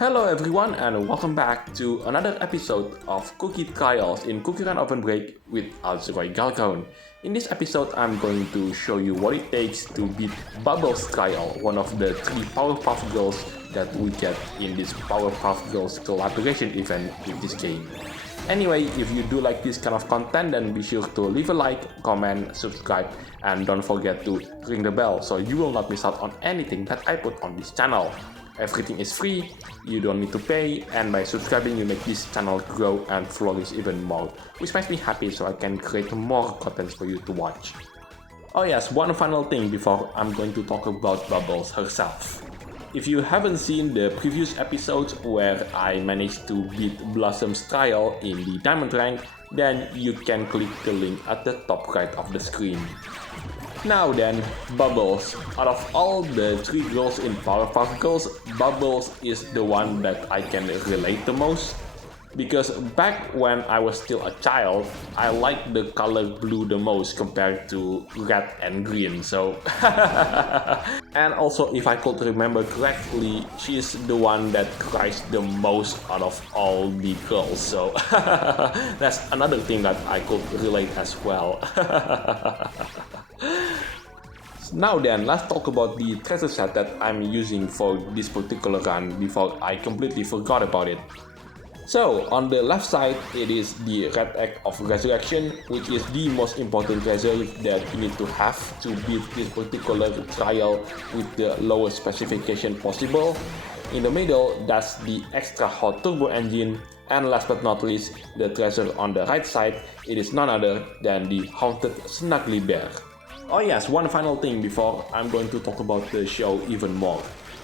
Hello everyone and welcome back to another episode of Cookie Trials in CookieRunOvenBreak with Galcone. In this episode, I'm going to show you what it takes to beat Bubbles Trial, one of the 3 Powerpuff Girls that we get in this Powerpuff Girls collaboration event with this game. Anyway, if you do like this kind of content, then be sure to leave a like, comment, subscribe, and don't forget to ring the bell so you will not miss out on anything that I put on this channel. Everything is free, you don't need to pay, and by subscribing you make this channel grow and flourish even more, which makes me happy so I can create more content for you to watch. Oh yes, one final thing before I'm going to talk about Bubbles herself. If you haven't seen the previous episodes where I managed to beat Blossom's trial in the Diamondrank, then you can click the link at the top right of the screen. Now then, Bubbles. Out of all the 3 girls in Powerpuff Girls, Bubbles is the one that I can relate the most. Because back when I was still a child, I liked the color blue the most compared to red and green, so... And also, if I could remember correctly, she's the one that cries the most out of all the girls, so... That's another thing that I could relate as well. Now then, let's talk about the treasure set that I'm using for this particular run before I completely forgot about it. So, on the left side, it is the Red Egg of Resurrection, which is the most important treasure that you need to have to beat this particular trial with the lowest specification possible. In the middle, that's the Extra Hot Turbo Engine, and last but not least, the treasure on the right side, it is none other than the Haunted Snuggly Bear. Oh yes, one final thing before I'm going to talk about the show even more.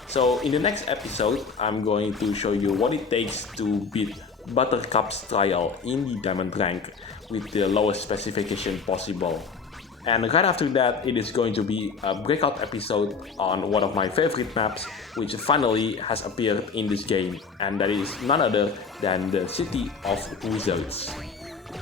So in the next episode, I'm going to show you what it takes to beat Buttercup's trial in the Diamondrank with the lowest specification possible. And right after that, it is going to be a breakout episode on one of my favorite maps, which finally has appeared in this game, and that is none other than the City of Wizards.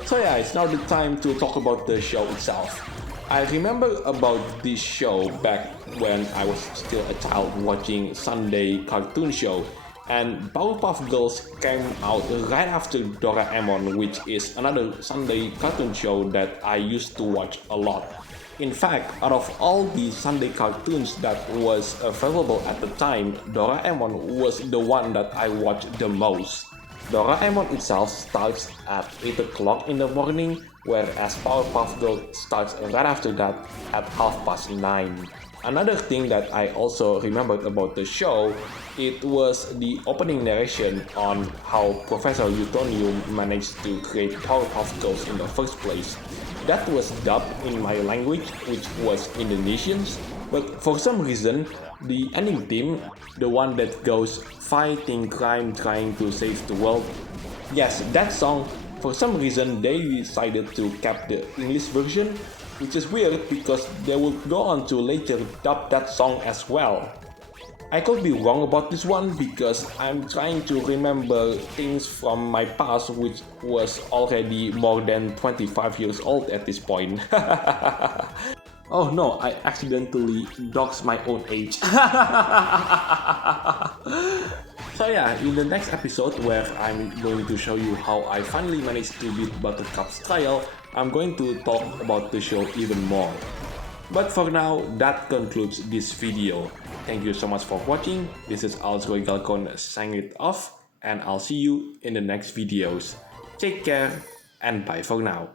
So yeah, it's now the time to talk about the show itself. I remember about this show back when I was still a child watching Sunday cartoon show, and Powerpuff Girls came out right after Doraemon, which is another Sunday cartoon show that I used to watch a lot. In fact, out of all the Sunday cartoons that was available at the time, Doraemon was the one that I watched the most. Doraemon itself starts at 8 o'clock in the morning, whereas Powerpuff Girls starts right after that at 9:30. Another thing that I also remembered about the show, it was the opening narration on how Professor Utonium managed to create Powerpuff Girls in the first place. That was dubbed in my language, which was Indonesians, but for some reason, the ending theme, the one that goes fighting crime trying to save the world, yes, that song, for some reason they decided to cap the English version, which is weird because they would go on to later dub that song as well. I could be wrong about this one because I'm trying to remember things from my past, which was already more than 25 years old at this point. Oh no, I accidentally doxed my own age. So yeah, in the next episode where I'm going to show you how I finally managed to beat Buttercup's trial, I'm going to talk about the show even more. But for now, that concludes this video. Thank you so much for watching. This is Galcone signing it off, and I'll see you in the next videos. Take care and bye for now.